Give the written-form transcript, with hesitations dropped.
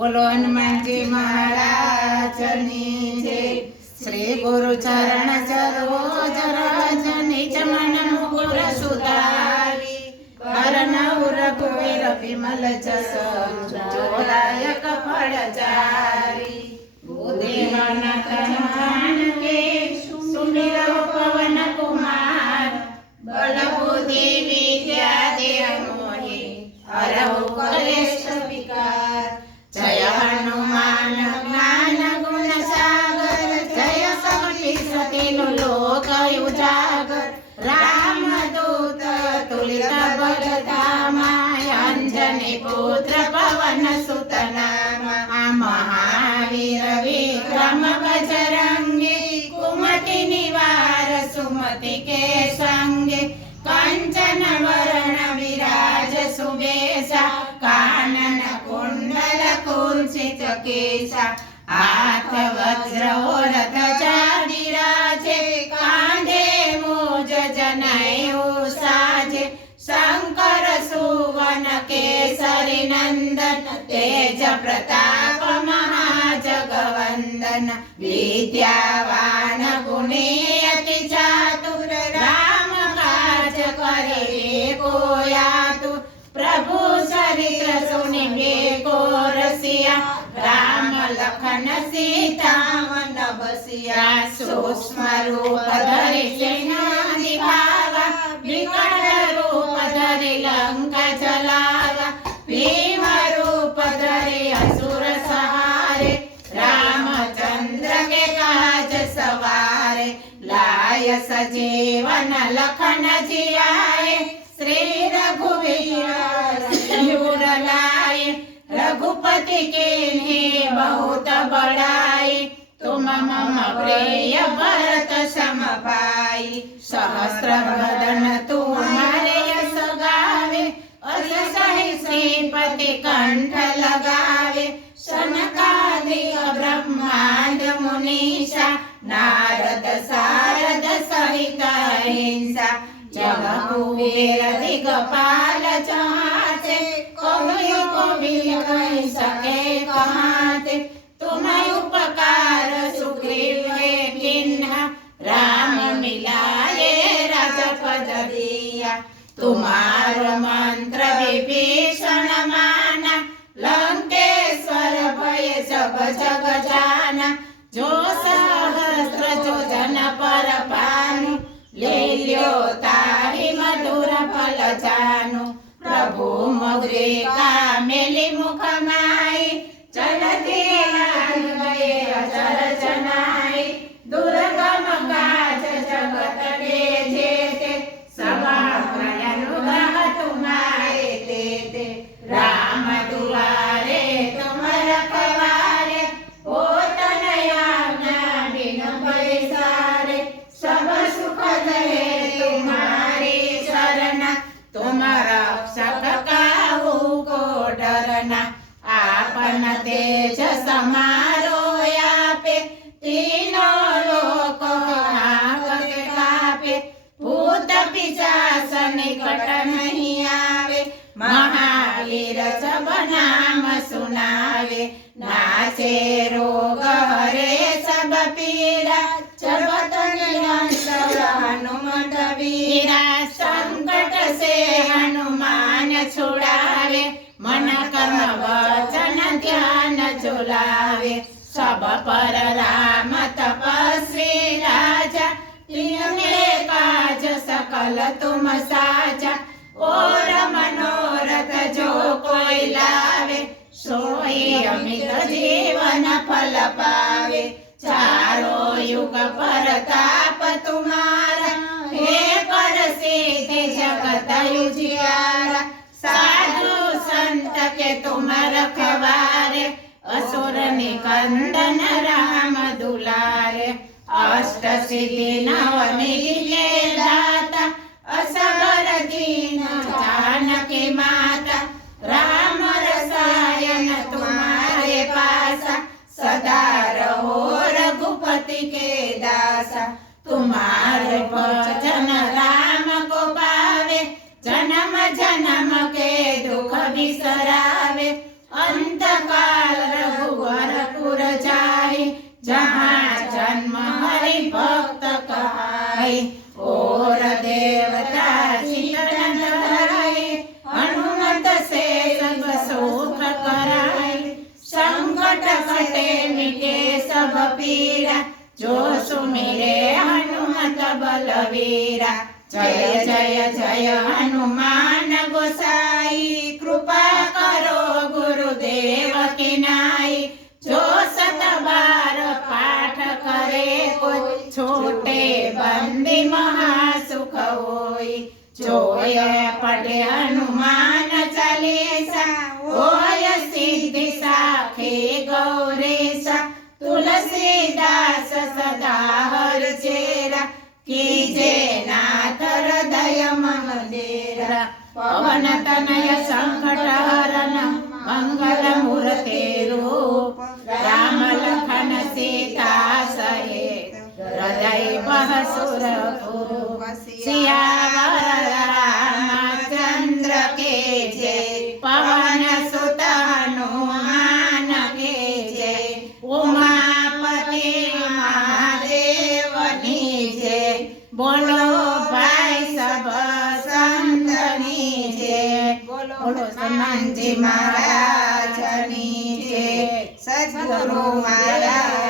बोलो हनुमान जी महाराजनी जय। श्री गुरु चरण सरोज रज निज मन मुकुर सुधारी वरनउ रघुवीर विमल जस जोदायक फलचारी। बुद्धिमान तन के सुमिरौ पवन कुमार बल बुद्धि विद्या देह मोहि हरहु कलेश विकार। जय हनुमान ज्ञान गुण सागर जय सकलि सतिनु लोक उजागर। राम दूत तुलित बल धामा अंजनी पुत्र पवन सुत नामा। महावीर विक्रम बजरंगी कुमति निवार सुमति के संगे। कंचन वरण विराज सुबेसा कानन कुंडल कुंचित केसा। हाथ वज्र रथ विराजे कांधे मूज जनेऊ साजे। शंकर सुवन केसरी नंदन तेज प्रताप महाजगवंदन। विद्यावान गुणी अति चातुर राम काज करिबे को आतुर। प्रभु चरित्र सुनिबे को रसिया राम लखन सीता मन बसिया। सूक्ष्म रूप धरि सिंहादि भागा विकट रूप धरि लंका जलावा। भीम रूप धरि असुर सहारे रामचंद्र के काज सवारे। लाय सजीवन लखन जियाए श्री रघुवीर सिर लाए। रघुपति के बहुत बड़ाई तुम मम प्रिय भरत सम भाई। सहस्र बदन तुम्हारे यश गावे अस सहि श्रीपति कंठ लगावे। सनकादिक ब्रह्मांड मुनीषा नारद सारद सहित अहिंसा। जग कुबेर दिगपाल चाहते कोई को भी कह सके कहाते। तुम्हें उपकार सुग्रीव है किन्हा राम मिलाए राजपद दिया। तुम्हारो मंत्र विभीषण माना लंकेश्वर भय सब जग जाना। जो सहस्त्र जो जन पर पानु ले ल्यो ताहि मधुर फल जानु। प्रभु मुद्रिका मेलि मुख माई चलती लाग गए अचर जनाई। दुर्गम काज जगत के जेते सभा अनुग्रह तुम्हारे देते। राम दुआरे तुम रखवारे होत न आज्ञा बिनु पैसारे। सब सुख दे तुम्हारी शरणा तुम रक्षक काहू को डरना। आपन तेज समारो यापे तीनों लोक हाकते कापे। भूत पिशाच निकट नहीं आवे महावीर सब नाम सुनावे। नाचे रोग हरे सब पीरा जपत निरंतर हनुमत वीरा। संकट से हनुमान छुड़ावे मन कर्म वचन ध्यान झुलावे। सब पर राम तपस्वी राजा तिनके काज सकल तुम साजा। और मनोरथ जो कोई लावे सोई अमित जीवन फल पावे। चारों युग परताप तुम्हारा हे प्रसिद्ध जगत उजियारा। साधु संत के तुम रखवारे असुर निकंदन राम दुलारे। अष्ट सिद्धि नव निधि के दाता असबर दीन जानकी माता। राम रसायन तुम्हारे पासा सदा रहो रघुपति के दासा। तुम्हारे भजन राम को पावे जन्म जन्म के दुख बिसरावे। अंत काल गाय और देवता चितन धराए हनुमत से सब सुख कराए संकट कटे मिटे सब पीरा जो सुमिरे हनुमत बलवीरा जय जय जय हनुमान गोसाई कृपा करो गुरुदेव की नाई जो 112 पाठ करे कोई छोटे बंदी महासुख होई जोय पढ़े हनुमान चालीसा होय सिद्धि साखी गौरीसा तुलसीदास सदा हर चेरा कीजे नाथ हृदय मंदिरा पवन तनय संकट हरन मंगल मूर्ति रूप राम लखन सीता सहित हृदय बहसुर सियावर रामचंद्र के जय पवन सुत हनुमान के जय उमापति महादेव जय बोलो भाई सब संतनी जय बोलो हनुमान जी महाराज जय सद्गुरु महाराज।